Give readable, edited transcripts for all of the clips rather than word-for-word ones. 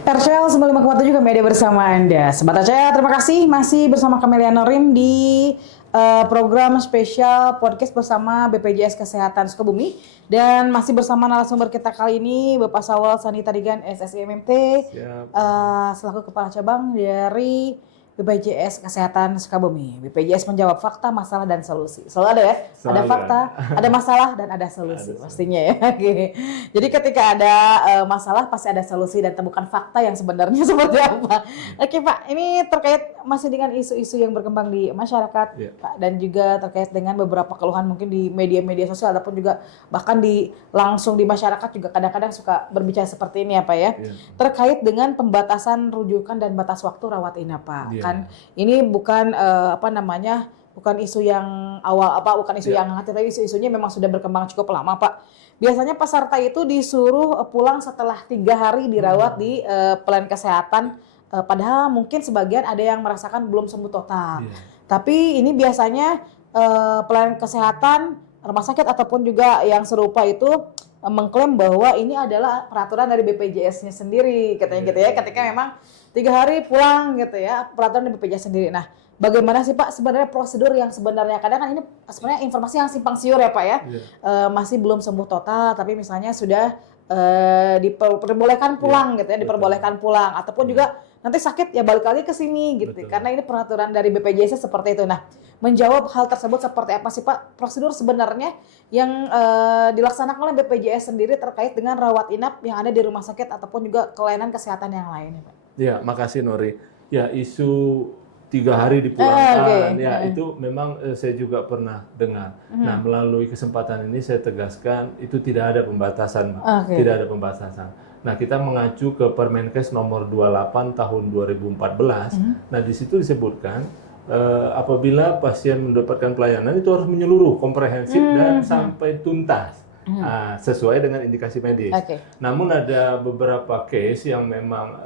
RCL 95,7 ke media bersama Anda. Sobat RCL, terima kasih masih bersama Camelia Norim di program spesial podcast bersama BPJS Kesehatan Sukabumi. Dan masih bersama narasumber kita kali ini Bapak Sawal Sani Tarigan SSIMMT, selaku Kepala Cabang dari BPJS Kesehatan Sukabumi. BPJS menjawab fakta, masalah, dan solusi. Selalu ada ya? Selalu ada fakta, ada masalah, dan ada solusi pastinya ya. Oke. Jadi ketika ada masalah pasti ada solusi dan temukan fakta yang sebenarnya seperti apa. Oke Pak, ini terkait masih dengan isu-isu yang berkembang di masyarakat Pak, dan juga terkait dengan beberapa keluhan mungkin di media-media sosial ataupun juga bahkan langsung di masyarakat juga kadang-kadang suka berbicara seperti ini ya Pak ya. Terkait dengan pembatasan rujukan dan batas waktu rawat inap Pak. Kan ini bukan bukan isu yang awal bukan isu yang hangat, tapi isu-isunya memang sudah berkembang cukup lama Pak. Biasanya peserta itu disuruh pulang setelah 3 hari dirawat di pelayanan kesehatan, padahal mungkin sebagian ada yang merasakan belum sembuh total. Tapi ini biasanya pelayanan kesehatan, rumah sakit ataupun juga yang serupa itu mengklaim bahwa ini adalah peraturan dari BPJS-nya sendiri katanya gitu ya, ketika memang 3 hari pulang gitu ya, peraturan dari BPJS sendiri. Nah, bagaimana sih Pak sebenarnya prosedur yang sebenarnya, kadang kan ini sebenarnya informasi yang simpang siur ya Pak ya, masih belum sembuh total tapi misalnya sudah diperbolehkan pulang gitu ya, diperbolehkan pulang ataupun juga nanti sakit ya balik lagi ke sini gitu. Karena ini peraturan dari BPJS seperti itu. Nah, menjawab hal tersebut seperti apa sih Pak prosedur sebenarnya yang dilaksanakan oleh BPJS sendiri terkait dengan rawat inap yang ada di rumah sakit ataupun juga kelainan kesehatan yang lainnya Pak? Ya, makasih Nori. Ya, isu 3 hari dipulangkan, itu memang saya juga pernah dengar. Nah, melalui kesempatan ini saya tegaskan itu tidak ada pembatasan, tidak ada pembatasan. Nah, kita mengacu ke Permenkes nomor 28 tahun 2014. Nah, di situ disebutkan apabila pasien mendapatkan pelayanan itu harus menyeluruh, komprehensif dan sampai tuntas. Sesuai dengan indikasi medis. Namun ada beberapa case yang memang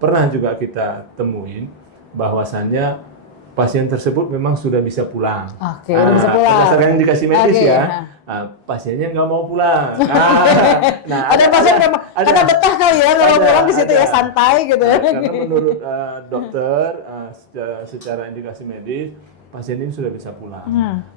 pernah juga kita temuin bahwasannya pasien tersebut memang sudah bisa pulang. Udah bisa pulang. Berdasarkan indikasi medis pasiennya nggak mau pulang. Ada pasien karena betah kali ya nggak mau pulang di situ ya, santai gitu. Karena menurut dokter secara indikasi medis pasien ini sudah bisa pulang.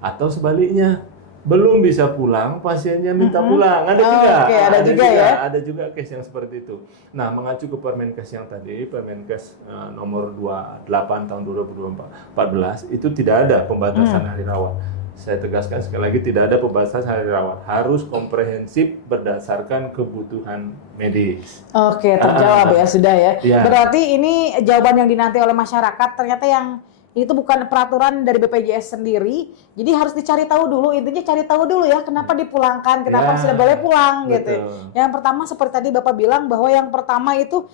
Atau sebaliknya belum bisa pulang, pasiennya minta pulang. Ada juga case yang seperti itu. Nah, mengacu ke Permenkes yang tadi, Permenkes nomor 28 tahun 2014, itu tidak ada pembatasan hari rawat. Saya tegaskan sekali lagi, tidak ada pembatasan hari rawat. Harus komprehensif berdasarkan kebutuhan medis. Terjawab ya sudah ya. Berarti ini jawaban yang dinanti oleh masyarakat ternyata yang itu bukan peraturan dari BPJS sendiri, jadi harus dicari tahu dulu, intinya cari tahu dulu ya kenapa dipulangkan, kenapa sudah boleh pulang gitu. Yang pertama seperti tadi Bapak bilang bahwa yang pertama itu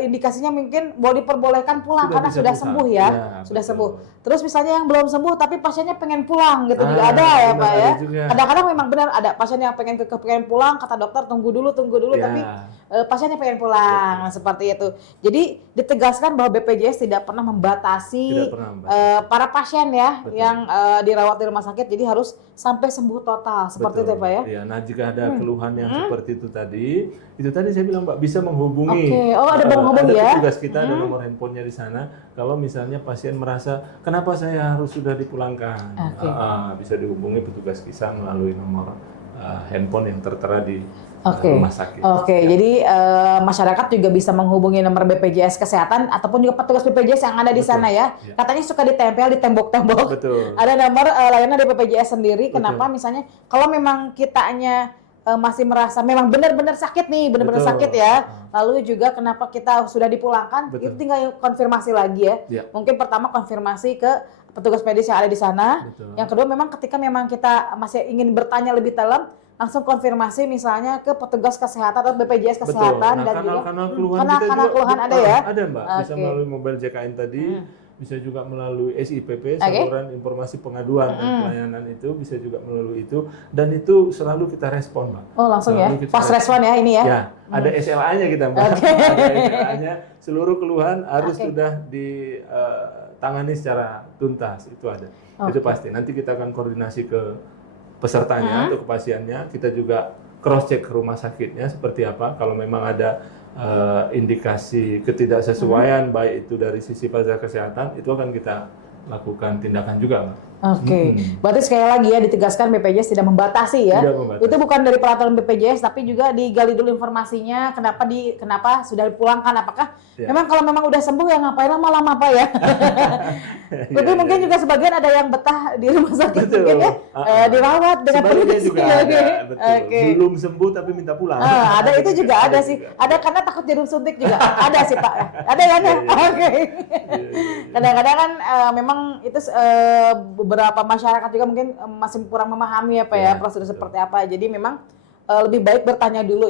indikasinya mungkin boleh diperbolehkan pulang karena sudah sembuh ya, sudah sembuh. Terus misalnya yang belum sembuh tapi pasiennya pengen pulang gitu juga ada ya Pak ya. Kadang-kadang memang benar ada pasien yang pengen pulang, kata dokter tunggu dulu tapi pasiennya pengen pulang seperti itu. Jadi ditegaskan bahwa BPJS tidak pernah membatasi para pasien ya yang dirawat di rumah sakit, jadi harus sampai sembuh total seperti itu Pak ya. Nah, jika ada keluhan yang seperti itu tadi saya bilang Mbak bisa menghubungi. Ada menghubungi ya. Petugas kita ada nomor handphonenya di sana. Kalau misalnya pasien merasa kenapa saya harus sudah dipulangkan, bisa dihubungi petugas kita melalui nomor handphone yang tertera di rumah sakit. Jadi masyarakat juga bisa menghubungi nomor BPJS Kesehatan ataupun juga petugas BPJS yang ada di sana ya. Katanya suka ditempel di tembok-tembok. Ada nomor layanan dari BPJS sendiri. Kenapa misalnya kalau memang kitanya masih merasa memang benar-benar sakit nih, benar-benar sakit ya. Lalu juga kenapa kita sudah dipulangkan, itu tinggal konfirmasi lagi ya. Mungkin pertama konfirmasi ke petugas medis yang ada di sana. Yang kedua memang ketika memang kita masih ingin bertanya lebih dalam, langsung konfirmasi misalnya ke petugas kesehatan atau BPJS Kesehatan. Dan kanal keluhan keluhan ada ya? Ada Mbak, bisa melalui mobile JKN tadi, bisa juga melalui SIPP, saluran informasi pengaduan dan pelayanan itu, bisa juga melalui itu, dan itu selalu kita respon Mbak. Langsung ya, fast respon ya ini ya? Ada SLA-nya kita Mbak, ada SLA-nya, seluruh keluhan harus sudah ditangani secara tuntas, itu ada. Itu pasti, nanti kita akan koordinasi ke pesertanya atau ke pasiennya, kita juga cross check ke rumah sakitnya seperti apa. Kalau memang ada indikasi ketidaksesuaian baik itu dari sisi fasilitas kesehatan, itu akan kita lakukan tindakan juga, Mbak. Oke, berarti sekali lagi ya ditegaskan BPJS tidak membatasi ya. Tidak membatasi. Itu bukan dari peraturan BPJS, tapi juga digali dulu informasinya kenapa sudah dipulangkan. Apakah memang kalau memang udah sembuh ya ngapain lama-lama Pak ya? Tapi mungkin juga sebagian ada yang betah di rumah sakit mungkin ya, dirawat dengan sebaliknya juga ada, betul. Oke. Belum sembuh tapi minta pulang. Ada itu juga ada sih. Ada karena takut jarum suntik juga. Ada sih Pak. Ada kan ya? Oke. Kadang-kadang kan memang itu beberapa masyarakat juga mungkin masih kurang memahami apa ya prosedur seperti apa. Jadi memang lebih baik bertanya dulu,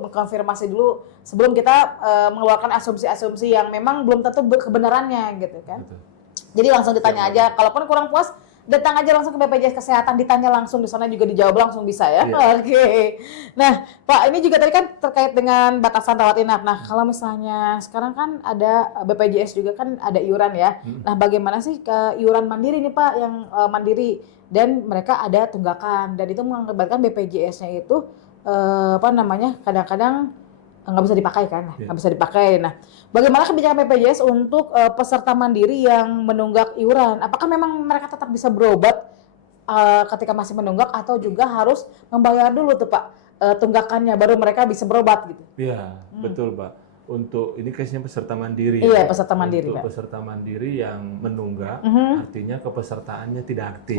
mengkonfirmasi dulu sebelum kita mengeluarkan asumsi-asumsi yang memang belum tentu kebenarannya gitu kan. Betul. Jadi langsung ditanya aja, kalaupun kurang puas datang aja langsung ke BPJS Kesehatan, ditanya langsung di sana juga dijawab langsung bisa ya. Oke. Nah, Pak, ini juga tadi kan terkait dengan batasan rawat inap. Nah, kalau misalnya sekarang kan ada BPJS juga kan ada iuran ya. Nah, bagaimana sih ke iuran mandiri nih Pak yang mandiri dan mereka ada tunggakan dan itu mengakibatkan BPJS-nya itu kadang-kadang nggak bisa dipakai kan, nggak bisa dipakai. Nah, bagaimana kebijakan BPJS untuk peserta mandiri yang menunggak iuran? Apakah memang mereka tetap bisa berobat ketika masih menunggak atau juga harus membayar dulu tuh Pak tunggakannya baru mereka bisa berobat gitu? Iya, betul Pak. Untuk ini case-nya peserta mandiri. Iya, peserta mandiri. Untuk peserta mandiri yang menunggak, artinya kepesertaannya tidak aktif.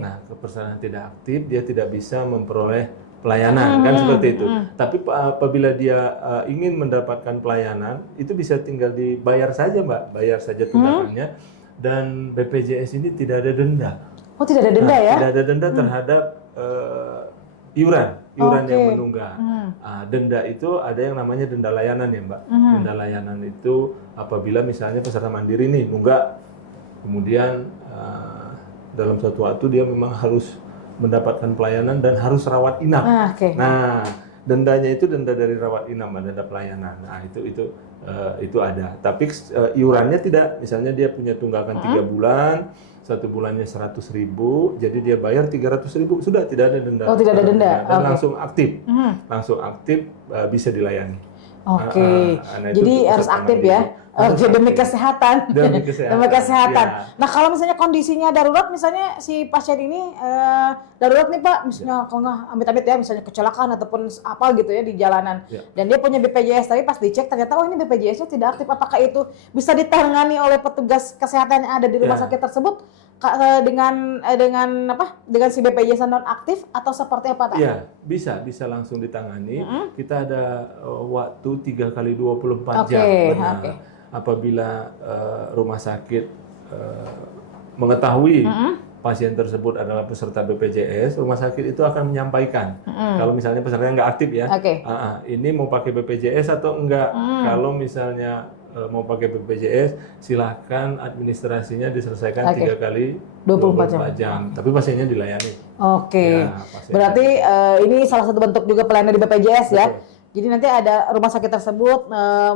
Nah, kepesertaan tidak aktif, dia tidak bisa memperoleh pelayanan kan seperti itu. Tapi apabila dia ingin mendapatkan pelayanan, itu bisa tinggal dibayar saja Mbak, bayar saja tunggakannya. Dan BPJS ini tidak ada denda. Oh, tidak ada denda ya? Tidak ada denda terhadap iuran yang menunggak. Denda itu ada yang namanya denda layanan ya Mbak. Denda layanan itu apabila misalnya peserta mandiri nih nunggak, kemudian dalam suatu waktu dia memang harus mendapatkan pelayanan dan harus rawat inap. Nah, dendanya itu denda dari rawat inap, denda pelayanan. Nah, itu ada. Tapi iurannya tidak. Misalnya dia punya tunggakan 3 bulan, 1 bulannya 100.000, jadi dia bayar 300.000, sudah tidak ada denda. Oh, tidak ada denda. Dan langsung aktif. Langsung aktif bisa dilayani. Jadi harus aktif ya. Demi kesehatan. Demi kesehatan. Ya. Nah, kalau misalnya kondisinya darurat, misalnya si pasien ini darurat nih Pak, misalnya kalau nggak amit-amit ya, misalnya kecelakaan ataupun apa gitu ya di jalanan. Dan dia punya BPJS, tapi pas dicek ternyata ini BPJS-nya tidak aktif. Apakah itu bisa ditangani oleh petugas kesehatan yang ada di rumah sakit tersebut dengan si BPJS non aktif atau seperti apa Pak? Iya, bisa langsung ditangani. Kita ada waktu 3 kali 24 jam. Apabila rumah sakit mengetahui pasien tersebut adalah peserta BPJS, rumah sakit itu akan menyampaikan. Kalau misalnya pesertanya nggak aktif ya, ini mau pakai BPJS atau enggak. Kalau misalnya mau pakai BPJS, silahkan administrasinya diselesaikan 3 kali 24 jam. Tapi pasiennya dilayani. Ya, berarti ini salah satu bentuk juga pelayanan di BPJS ya. Jadi nanti ada rumah sakit tersebut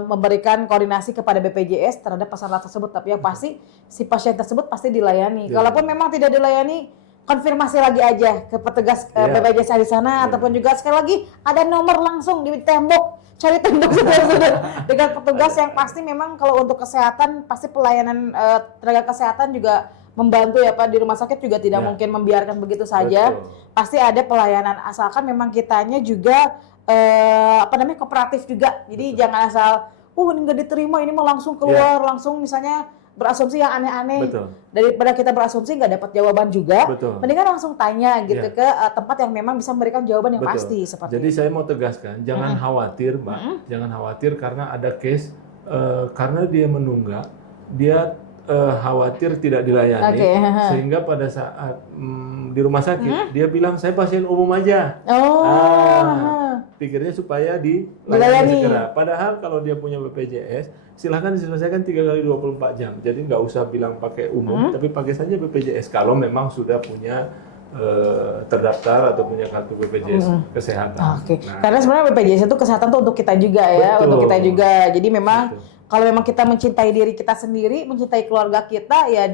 memberikan koordinasi kepada BPJS terhadap peserta tersebut, tapi yang pasti si pasien tersebut pasti dilayani. Kalaupun memang tidak dilayani, konfirmasi lagi aja ke petugas BPJS di sana, ataupun juga sekali lagi ada nomor langsung di tembok, cari tembok dengan petugas yang pasti memang kalau untuk kesehatan pasti pelayanan tenaga kesehatan juga membantu ya Pak, di rumah sakit juga tidak mungkin membiarkan begitu saja. Pasti ada pelayanan asalkan memang kitanya juga kooperatif juga. Jadi jangan asal ini nggak diterima, ini mau langsung keluar, langsung misalnya berasumsi yang aneh-aneh. Daripada kita berasumsi nggak dapat jawaban juga, mendingan langsung tanya gitu ke tempat yang memang bisa memberikan jawaban yang pasti seperti Jadi saya mau tegaskan, jangan khawatir Mbak, jangan khawatir karena ada case karena dia menunggak, dia khawatir tidak dilayani, sehingga pada saat di rumah sakit dia bilang saya pasien umum aja. Pikirnya supaya dilayani segera. Padahal kalau dia punya BPJS, silahkan diselesaikan 3 kali 24 jam. Jadi nggak usah bilang pakai umum, tapi pakai saja BPJS kalau memang sudah punya terdaftar atau punya kartu BPJS kesehatan. Nah, karena sebenarnya BPJS itu kesehatan tuh untuk kita juga ya, untuk kita juga. Jadi memang kalau memang kita mencintai diri kita sendiri, mencintai keluarga kita, ya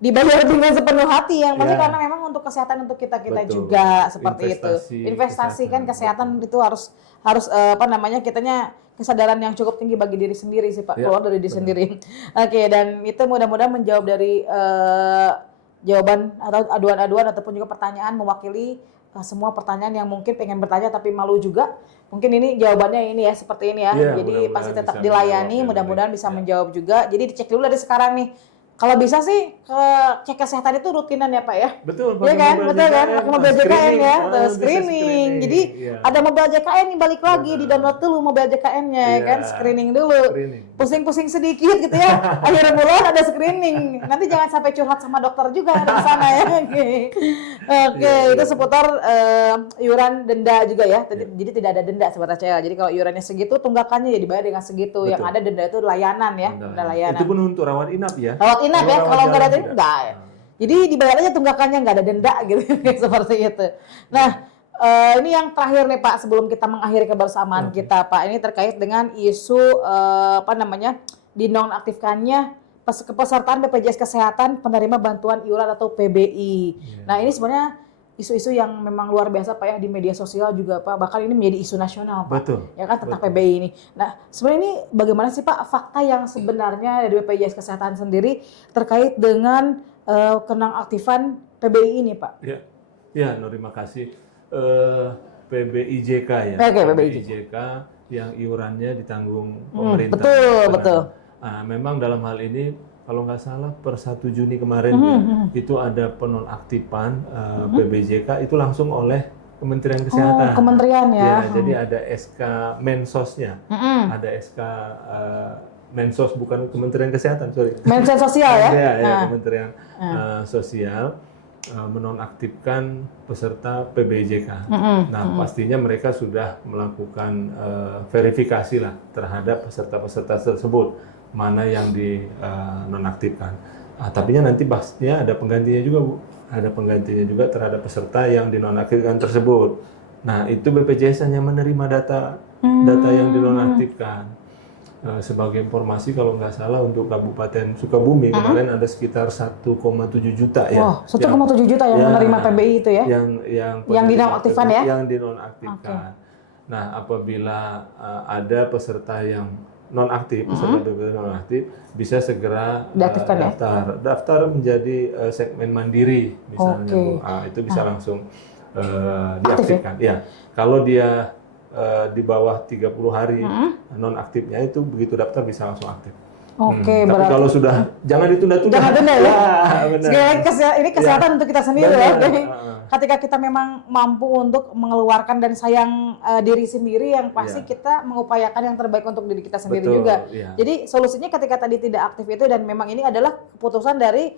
dibayar dengan sepenuh hati yang pasti Ya. karena memang untuk kesehatan untuk kita Betul. juga seperti Investasi itu. Investasi kan kesehatan itu harus kitanya kesadaran yang cukup tinggi bagi diri sendiri sih Pak, Ya, keluar dari diri benar. sendiri. Oke, dan itu mudah-mudahan menjawab dari jawaban atau aduan-aduan ataupun juga pertanyaan mewakili semua pertanyaan yang mungkin pengen bertanya tapi malu juga. Mungkin ini jawabannya ini ya, seperti ini ya. Iya, Jadi mudah-mudahan pasti tetap bisa dilayani, menjawab yang mudah-mudahan baik. bisa Ya. menjawab juga. Jadi dicek dulu dari sekarang nih. Kalau bisa sih cek kesehatan itu rutinan ya Pak ya. Betul, Iya kan, betul kan, pakai mobil JKN ya, bisa screening. Jadi Iya. ada mobil JKN nih balik lagi di download dulu mobil JKN-nya ya Iya. kan, screening dulu. Screening. Pusing-pusing sedikit gitu ya, akhirnya bulan ada screening. Nanti jangan sampai curhat sama dokter juga di sana ya. Oke, itu seputar iuran denda juga ya. Jadi tidak ada denda sebenarnya. Jadi kalau iurannya segitu, tunggakannya ya dibayar dengan segitu. Betul. Yang ada denda itu layanan ya, denda layanan. Itu pun untuk rawat inap ya. Rawat inap ya, kalau nggak ada jalan denda enggak. Jadi dibayar aja tunggakannya, nggak ada denda gitu, seperti itu. Nah, ini yang terakhir nih Pak, sebelum kita mengakhiri kebersamaan kita Pak, ini terkait dengan isu dinonaktifkannya kepesertaan BPJS Kesehatan penerima bantuan iuran atau PBI. Nah, ini sebenarnya isu-isu yang memang luar biasa Pak ya di media sosial juga Pak, bahkan ini menjadi isu nasional Pak. Betul. Ya kan tentang PBI ini. Nah, sebenarnya ini bagaimana sih Pak fakta yang sebenarnya dari BPJS Kesehatan sendiri terkait dengan penonaktifan PBI ini Pak? Ya, terima kasih. PBIJK ya. Oke, PBIJK yang iurannya ditanggung pemerintah. Betul. Nah, memang dalam hal ini kalau nggak salah per 1 Juni kemarin itu ada penonaktifan PBIJK itu langsung oleh Kementerian Kesehatan. Kementerian ya. Jadi ada SK Mensosnya, ada SK Mensos bukan Kementerian Kesehatan, sorry. Mensos Sosial ya. Ya, Kementerian Sosial menonaktifkan peserta PBIJK. Nah, pastinya mereka sudah melakukan verifikasi lah terhadap peserta-peserta tersebut, mana yang dinonaktifkan. Tapi nanti pastinya ada penggantinya juga, Bu. Ada penggantinya juga terhadap peserta yang dinonaktifkan tersebut. Nah, itu BPJS hanya menerima data yang dinonaktifkan. Sebagai informasi kalau nggak salah untuk Kabupaten Sukabumi kemarin ada sekitar 1,7 juta ya. Wah, 1,7 juta yang menerima PBI itu ya? Yang dinonaktifkan ya? Yang dinonaktifkan. Nah, apabila ada peserta yang nonaktif, peserta PBI nonaktif, bisa segera daftar menjadi segmen mandiri misalnya, Bu. Itu bisa langsung diaktifkan. Ya, kalau dia di bawah 30 hari nonaktifnya itu begitu daftar bisa langsung aktif. Oke, tapi berarti kalau sudah jangan ditunda-tunda. Jangan tunda ya. Benar. Ini kesehatan untuk kita sendiri Benar. ya. Ketika kita memang mampu untuk mengeluarkan dan sayang diri sendiri, yang pasti kita mengupayakan yang terbaik untuk diri kita sendiri juga. Jadi solusinya ketika tadi tidak aktif itu, dan memang ini adalah keputusan dari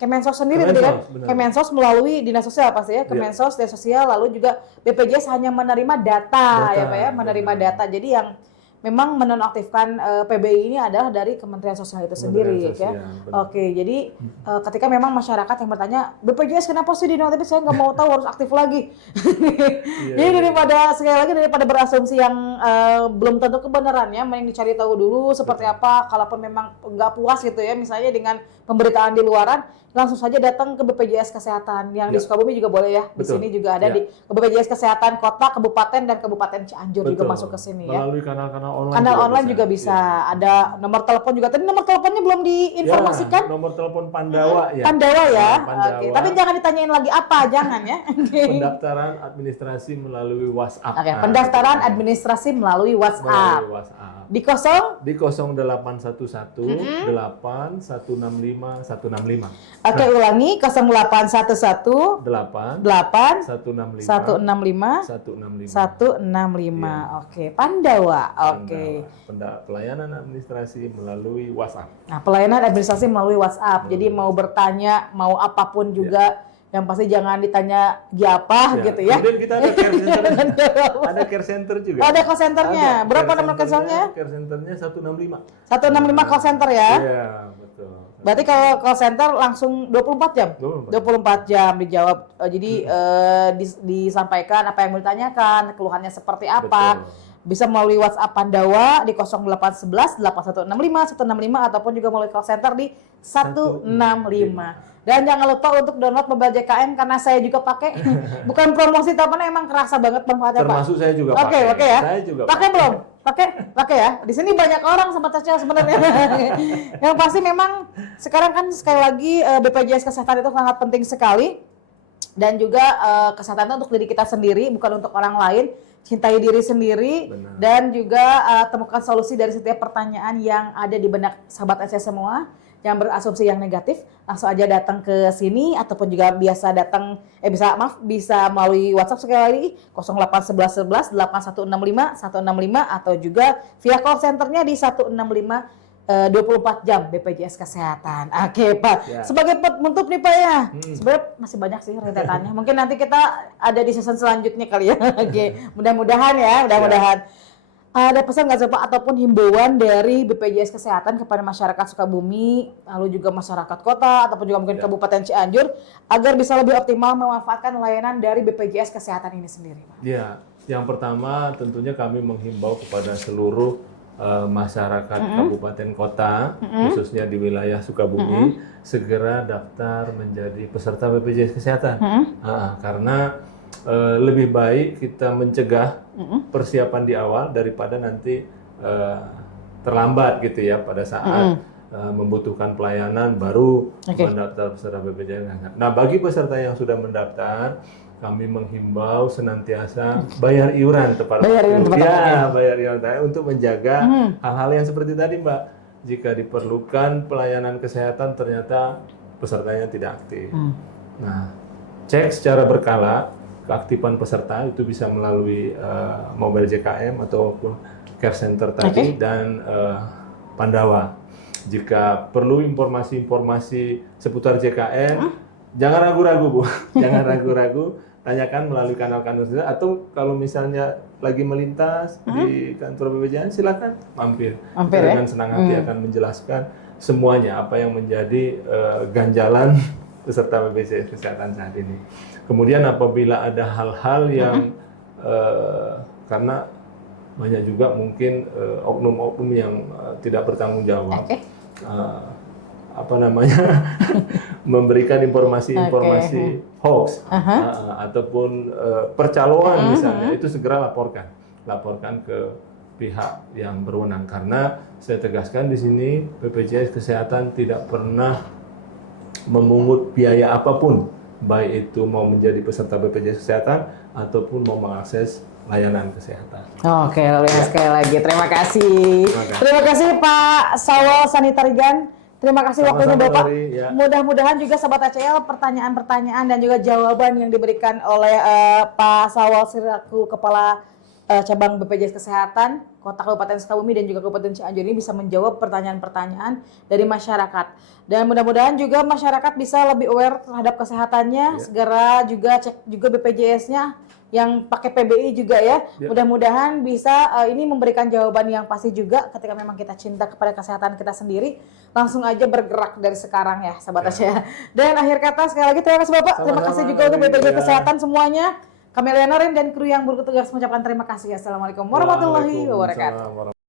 Kemensos sendiri, kan? Kemensos melalui Dinas Sosial pasti ya, Kemensos, Dinas Sosial, lalu juga BPJS hanya menerima data ya Pak ya, menerima data. Jadi yang memang menonaktifkan PBI ini adalah dari Kementerian Sosial itu sendiri ya. Oke, jadi ketika memang masyarakat yang bertanya, BPJS kenapa sih dinonaktif, saya nggak mau tahu, harus aktif lagi. Jadi daripada berasumsi yang belum tentu kebenarannya, mending dicari tahu dulu seperti apa. Kalaupun memang nggak puas gitu ya, misalnya dengan pemberitaan di luaran, langsung saja datang ke BPJS Kesehatan yang di Sukabumi juga boleh ya. Di sini juga ada di BPJS Kesehatan Kota, Kabupaten, dan Kabupaten Cianjur juga masuk ke sini ya. Melalui kanal-kanal online. Kanal online juga bisa. Ada nomor telepon juga. Tadi nomor teleponnya belum diinformasikan. Nomor telepon Pandawa ya. Pandawa ya. Pandawa. Oke. Tapi jangan ditanyain lagi apa, jangan ya. Pendaftaran administrasi melalui WhatsApp. Oke. Pendaftaran administrasi melalui WhatsApp. Di 0811 8 165 165. Oke, ulangi 0811 8 165 165. Oke, Pandawa. Oke. Pelayanan administrasi melalui WhatsApp. Nah, pelayanan administrasi melalui WhatsApp. Jadi mau bertanya, mau apapun juga, yang pasti jangan ditanya apa gitu ya. Kemudian kita ada care center. Ada care center juga. Ada call centernya. Berapa nomor call centernya? Care centernya 165. 165 call center ya? Iya, betul. Berarti kalau call center langsung 24 jam? 24 jam dijawab. Jadi disampaikan apa yang mau ditanyakan, keluhannya seperti apa. bisa melalui WhatsApp Pandawa di 0811 8165 165 ataupun juga melalui call center di 165. Dan jangan lupa untuk download mobile JKM karena saya juga pakai. Bukan promosi tapi emang kerasa banget manfaatnya, Pak. Termasuk saya juga pakai. Oke ya. Saya juga pakai belum? Pakai ya. Di sini banyak orang sama Cacil sebenarnya. Yang pasti memang sekarang kan sekali lagi BPJS Kesehatan itu sangat penting sekali. Dan juga kesehatan itu untuk diri kita sendiri, bukan untuk orang lain. Cintai diri sendiri. Benar. Dan juga temukan solusi dari setiap pertanyaan yang ada di benak sahabat SC semua. Yang berasumsi yang negatif, langsung aja datang ke sini ataupun juga bisa bisa melalui WhatsApp sekali lagi 0811 11 8165 165 atau juga via call centernya di 165 24 jam BPJS Kesehatan. Oke, Pak. Ya. Sebagai penutup nih, Pak ya. Sebenarnya masih banyak sih rentetannya. Mungkin nanti kita ada di season selanjutnya kali ya. Oke, mudah-mudahan ya, mudah-mudahan. Ada pesan nggak sih Pak ataupun himbauan dari BPJS Kesehatan kepada masyarakat Sukabumi, lalu juga masyarakat kota ataupun juga mungkin Kabupaten Cianjur agar bisa lebih optimal memanfaatkan layanan dari BPJS Kesehatan ini sendiri, Pak? Ya, yang pertama tentunya kami menghimbau kepada seluruh masyarakat kabupaten kota, khususnya di wilayah Sukabumi, segera daftar menjadi peserta BPJS Kesehatan, karena lebih baik kita mencegah persiapan di awal daripada nanti terlambat gitu ya pada saat membutuhkan pelayanan baru mendaftar peserta BPJS. Nah, bagi peserta yang sudah mendaftar, kami menghimbau senantiasa bayar iuran tepat waktu. Bayar iuran untuk menjaga hal-hal yang seperti tadi, Mbak. Jika diperlukan pelayanan kesehatan ternyata pesertanya tidak aktif. Nah, cek secara berkala keaktifan peserta itu bisa melalui mobile JKM ataupun care center tadi dan Pandawa. Jika perlu informasi-informasi seputar JKM, jangan ragu-ragu, Bu. Jangan ragu-ragu, tanyakan melalui kanal-kanal atau kalau misalnya lagi melintas di kantor BPJS, silakan mampir. Dengan senang hati akan menjelaskan semuanya apa yang menjadi ganjalan peserta BPJS Kesehatan saat ini. Kemudian apabila ada hal-hal yang karena banyak juga mungkin oknum-oknum yang tidak bertanggung jawab, memberikan informasi-informasi hoax ataupun percaloan misalnya, itu segera laporkan ke pihak yang berwenang, karena saya tegaskan di sini BPJS Kesehatan tidak pernah memungut biaya apapun, baik itu mau menjadi peserta BPJS Kesehatan ataupun mau mengakses layanan kesehatan. Oke, lalu sekali lagi terima kasih. Terima kasih Pak Sawal Sanitarigan. Terima kasih waktunya Bapak. Mudah-mudahan juga Sobat ACL pertanyaan-pertanyaan dan juga jawaban yang diberikan oleh Pak Sawal selaku Kepala Cabang BPJS Kesehatan Kota Kabupaten Sukabumi dan juga Kabupaten Cianjur ini bisa menjawab pertanyaan-pertanyaan dari masyarakat. Dan mudah-mudahan juga masyarakat bisa lebih aware terhadap kesehatannya, segera juga cek juga BPJS-nya yang pakai PBI juga ya. Mudah-mudahan bisa ini memberikan jawaban yang pasti juga ketika memang kita cinta kepada kesehatan kita sendiri. Langsung aja bergerak dari sekarang ya, sahabat ya. Dan akhir kata sekali lagi terima kasih Bapak. Terima kasih juga untuk BPJS Kesehatan semuanya. Kami Leonorin dan kru yang bertugas mengucapkan terima kasih. Assalamualaikum warahmatullahi wabarakatuh.